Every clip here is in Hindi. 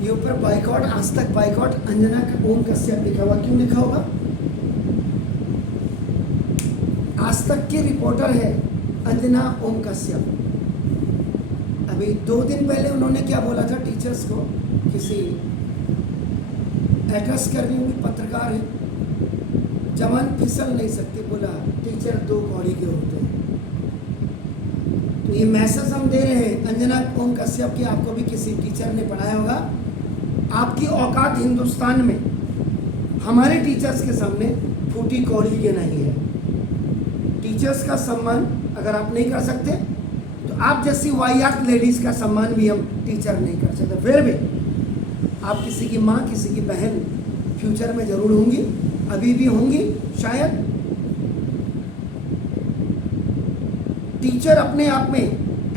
ये ऊपर बाइकॉट, आज तक बाइकॉट अंजना ओम कश्यप लिखा हुआ, क्यों लिखा होगा? आज तक की रिपोर्टर है अंजना ओम कश्यप। अभी 2 दिन पहले उन्होंने क्या बोला था टीचर्स को, किसी एड्रेस करनी हुई पत्रकार है, जवान फिसल नहीं सकती, बोला टीचर 2 कौड़ी के होते हैं। तो ये मैसेज हम दे रहे हैं अंजना ओम कश्यप की, आपको भी किसी टीचर ने पढ़ाया होगा, आपकी औकात हिंदुस्तान में हमारे टीचर्स के सामने फूटी कौड़ी के नहीं है। टीचर्स का सम्मान अगर आप नहीं कर सकते तो आप जैसी वाहियात लेडीज का सम्मान भी हम टीचर नहीं कर सकते। फिर भी आप किसी की माँ, किसी की बहन फ्यूचर में जरूर होंगी, अभी भी होंगी शायद। टीचर अपने आप में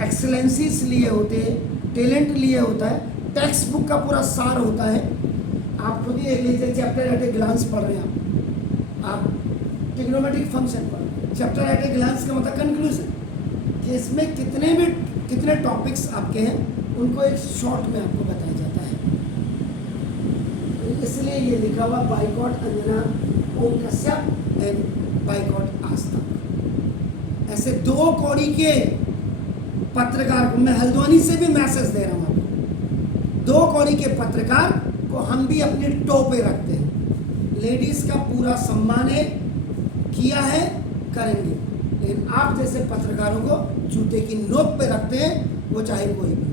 एक्सेलेंसीज लिए होते हैं, टैलेंट लिए होता है, टेक्स्ट बुक का पूरा सार होता है। आप खुद ही एक लीजिए, चैप्टर एट ए ग्लांस पढ़ रहे हैं आप ट्रिग्नोमेट्रिक फंक्शन पर, चैप्टर एट ए ग्लांस का मतलब कंक्लूजन, कि इसमें कितने टॉपिक्स आपके हैं उनको एक शॉर्ट में आपको बताया जाता है। इसलिए ये लिखा हुआ boycott Anjana Om Kashyap and boycott Aaj Tak. ऐसे 2 कौड़ी के पत्रकार को मैं हल्द्वानी से भी मैसेज दे रहा हूँ आपको, 2 कौड़ी के पत्रकार को हम भी अपने टो पे रखते हैं। लेडीज का पूरा सम्मान है, किया है, करेंगे, लेकिन आप जैसे पत्रकारों को जूते की नोक पे रखते हैं, वो चाहे कोई भी।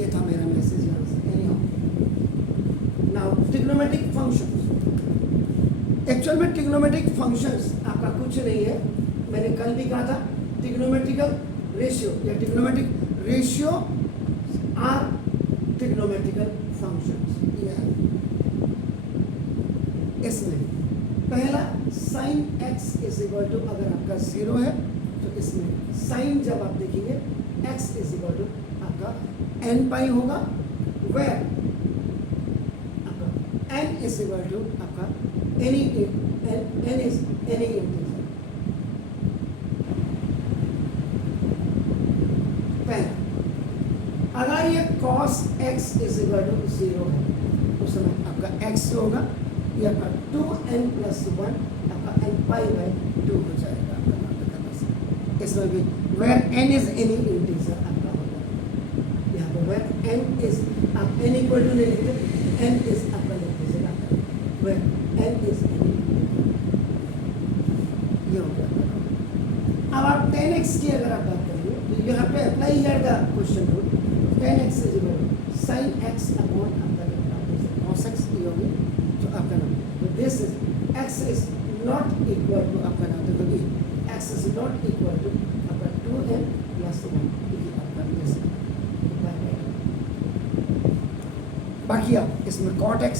ये था मेरा मैसेज यहाँ से। नाउ ट्रिग्नोमेट्रिक फंक्शंस, एक्चुअल में ट्रिग्नोमेट्रिक फंक्शंस आपका कुछ नहीं है। मैंने कल भी कहा था ट्रिग्नोमेट्रिकल रेशियो या trigonometric ratio are trigonometrical functions. इसमें पहला sine x is equal to, अगर आपका 0 है तो इसमें साइन जब आप देखेंगे x इज इक्वल टू आपका n पाई होगा, वेयर आपका n इज इक्वल टू आपका any n is any integer. पहला, अगर ये cos x is equal to 0 है उस समय आपका x होगा, ये आपका 2n + 1 आपका n पाई बाय 2 हो जाएगा आपका। इसमें भी where n is any integer आपका होगा, यहाँ पर वेयर n इज, आप n इक्वल टू नहीं लिखते, n इज आपका लिख दीजिएगा आपका, वेयर n इज एनी, ये हो गया। अब आप 10x की अगर आप बात करेंगे तो you have to apply here the question rule. 10x is equal to sin x upon आपका cos x की होगी, तो आपका नाम, तो this is x is not equal to आपका नाम, तो कभी x is not equal to आपका 2n + 1 आपका दिस। बाकी आप इसमें cot x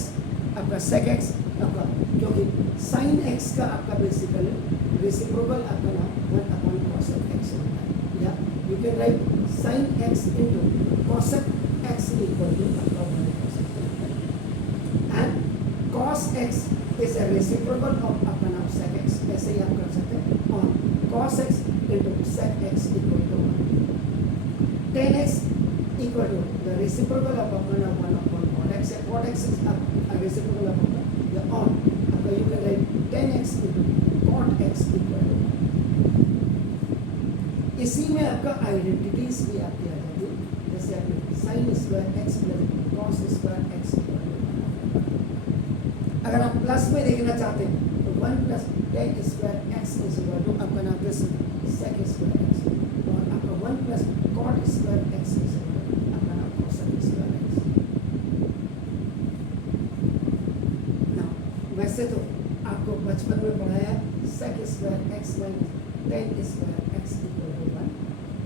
आपका sec x आपका, क्योंकि sin x का आपका बेसिकली रेसिप्रोकल आपका नाम 1 अपॉन cos x होता है, या you can write sin x into cos x equal to आपका 1 cos x, and cos x is a reciprocal of आपका नाम sec x, ऐसे ही आप कर सकते हैं, और cos x into sec x equal to 1, 10x equal to the reciprocal of आपका नाम 1 upon cot x, cot x is a reciprocal of आपका, या on आपका you can write 10x into cot x equal to 1। इसी में आपका आइडेंटिटीज भी आपकी आ जाती है, जैसे आपने sin square x plus cos square x equal to 1। अगर आप प्लस में देखना चाहते हैं तो 1 + 10 square x is equal to आपका नाम दिस sec स्क्वायर x, और आपका 1 + cot square x is equal to आपका नाम cos स्क्वायर x। ना वैसे तो आपको बचपन में पढ़ाया sec square x - 10 square x equal to 1,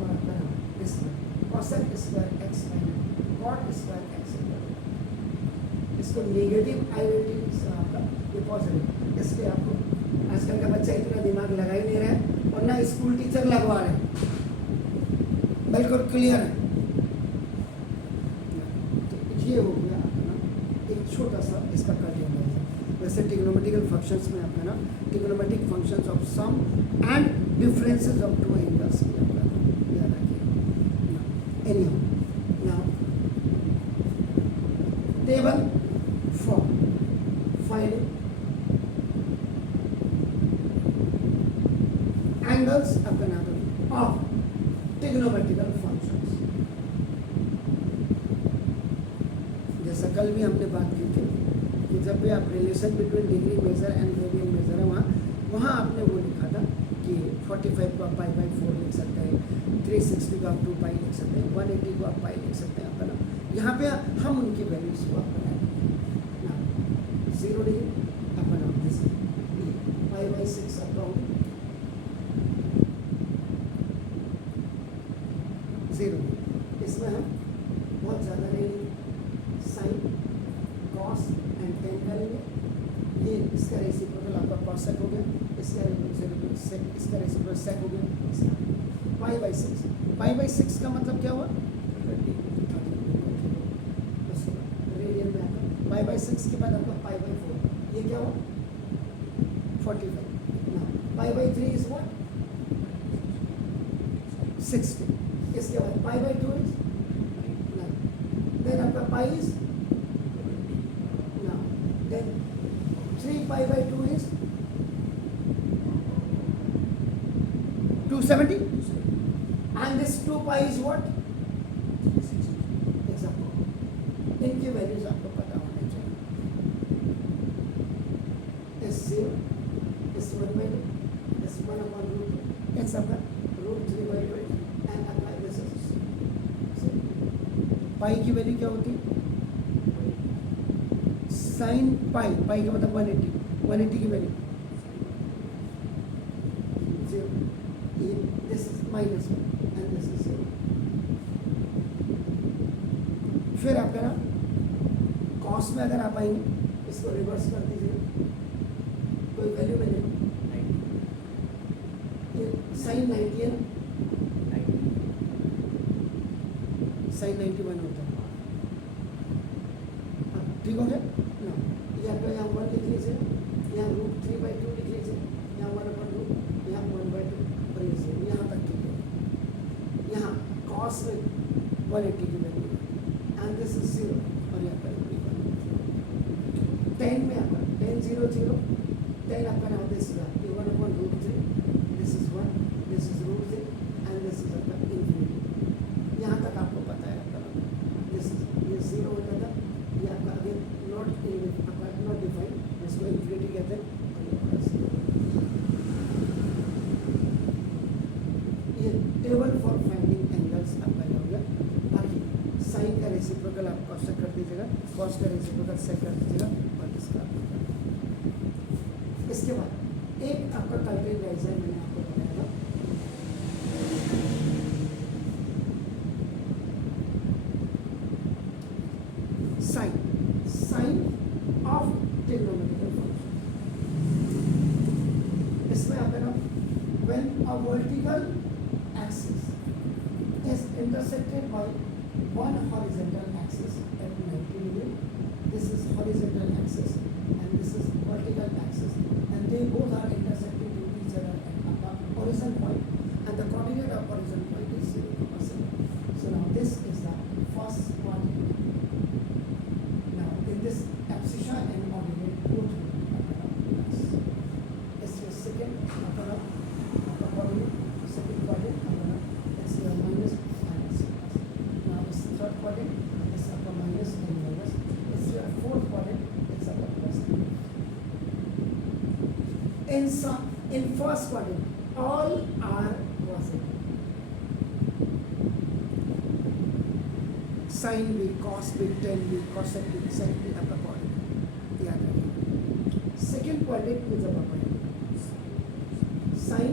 और आपका नाम this cos square x - cot square x equal to, इसको नेगेटिव आइडेंटिटी से आपका ये पॉजिटिव, इसलिए आपको आजकल का बच्चा इतना दिमाग लगा ही नहीं रहा है, और ना स्कूल टीचर लगवा रहे हैं, बिल्कुल क्लियर है। तो ये हो गया अपना एक छोटा सा इसका कटिंग है। वैसे ट्रिग्नोमेट्रिकल फंक्शंस में आपका ना trigonometric functions of sum and differences of 2 angles की आपका याद रखिए। Anyhow now table for finding angles आपका नाम ऑफ ट्रिग्नोमेट्रिकल फंक्शंस। जैसा कल भी हमने बात की थी कि जब भी आप relation between degree measure and radian measure है वहाँ आपने वो लिखा था कि 45 को आप पाई बाई 4 लिख सकते हैं, 360 को आप 2 पाई लिख सकते हैं, 180 को आप पाई लिख सकते हैं आपका ना। यहाँ पे हम उनकी वैल्यूज को आप बनाएंगे ना, 0 डिग्री आपका नाम दिस पाई बाई 6 आपका होगा 0। इसमें हम बहुत ज़्यादा radian sine cos and ten करेंगे। ये इसका रेसिप्रोकल आपका कॉसेक हो गया, इसका रेसिप्रोकल सेक हो गया। पाई बाई 6 का मतलब क्या हुआ, रेडियन में आपका पाई बाई 6 के बाद आपका पाई बाई 4, ये क्या हुआ 45 ना। Pi by 3 is what 60। इसके बाद पाई बाई 2 इज ना, देन आपका पाई इज ना, then 3 pi by 2 is 270 and this 2 pi is what example। इनकी वैल्यूज आपको पता होने चाहिए। इस 0 इस 1 by 2 इस 1 upon root 2 इट्स आपका root 3 by 2 and apply this is पाई की वैल्यू क्या होती है साइन पाई का मतलब 180 की value 0, this is -1 and this is 0। फिर आपका ना कॉस में अगर आप आएंगे इसको रिवर्स कर दीजिए, कोई वैल्यू मिलेगी साइन 90 है ना, साइन 91 होता है। ठीक हो गया ना, ये आपका यहाँ 1 लिख लीजिए, यहाँ रूट 3 by 2 लिख लीजिए, यहाँ 1 upon रूट, यहाँ 1 by 2 और ये 0, यहाँ तक ठीक है। यहाँ cos में 180 की वैल्यू एंड दिस इज 0 और यहाँ पर 10 में आपका 10 0 0 10 आपका ना होता है सीधा ये 1 upon root 3, this is 1, this is root 3 and this is आपका इन्फिनिटी। यहाँ तक आपको पता है आपका दिस इज ये 0 हो जाता है, ये आपका अगेन नॉट डिफाइंड, इसको इन्फिनिटी कहते हैं। ये टेबल फॉर फाइंडिंग एंगल्स आपका हो गया। बाकी साइन का रेसिप्रोकल आप कॉस कर दीजिएगा, कॉस का रेसिप्रोकल सेक कर दीजिएगा और इसका। इसके बाद एक आपका कैलकुलेट है मैंने आपको बताया था, साइन ऑफ ट्रिग्नोमेट्रिकल फंक्शन। इसमें आपका ना when a vertical axis is intersected by one horizontal axis at 90 degree, this is horizontal axis and this is vertical axis, and they both are intersecting to each other at a horizon point and the coordinate of horizon point is 0,7. So now this is the first coordinate. Now in this abscissa and ordinate both plus. It's your second coordinate, second coordinate, it's your minus minus. Now it's the third quadrant, it's upper minus and minus. It's your fourth quadrant, it's upper plus. In first quadrant, all are positive. Sin भी, cos भी, tan भी, cosec भी, sec भी upper quadrant. याद रखिए. Second quadrant is upper quadrant. Sin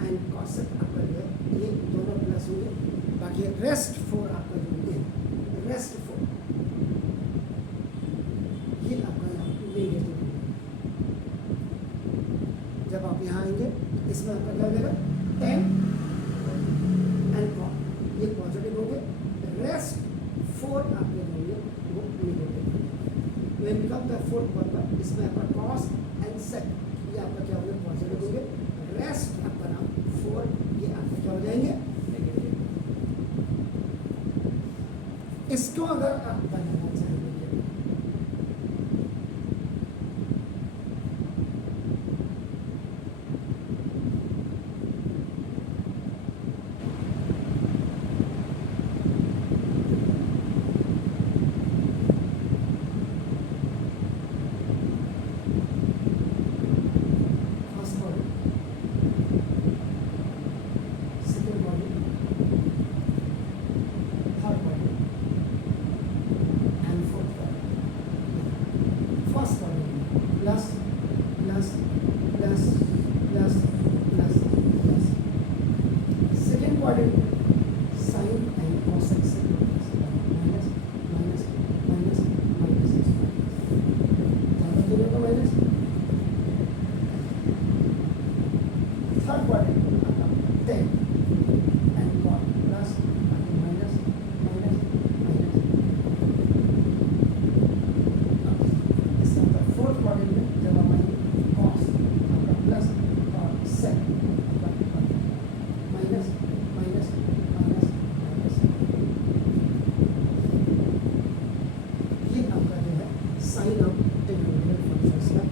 and cosec upper है, ये दोनों प्लस हुए. बाकी रेस्ट 4 आपका जो है रेस्ट 4 ये आपका नेगेटिव। जब आप यहाँ आएंगे इसमें आपका क्या हो जाएगा 10 एंड कॉस, ये पॉजिटिव हो गए, रेस्ट 4 आपके जो है वो negative. When become the fourth quadrant, इसमें आपका कॉस एंड सेक ये आपका क्या हो गया पॉजिटिव हो गए, रेस्ट आपका नाम 4 ये आपका क्या हो जाएंगे नेगेटिव। इसको अगर आप बनाना चाहेंगे Yes,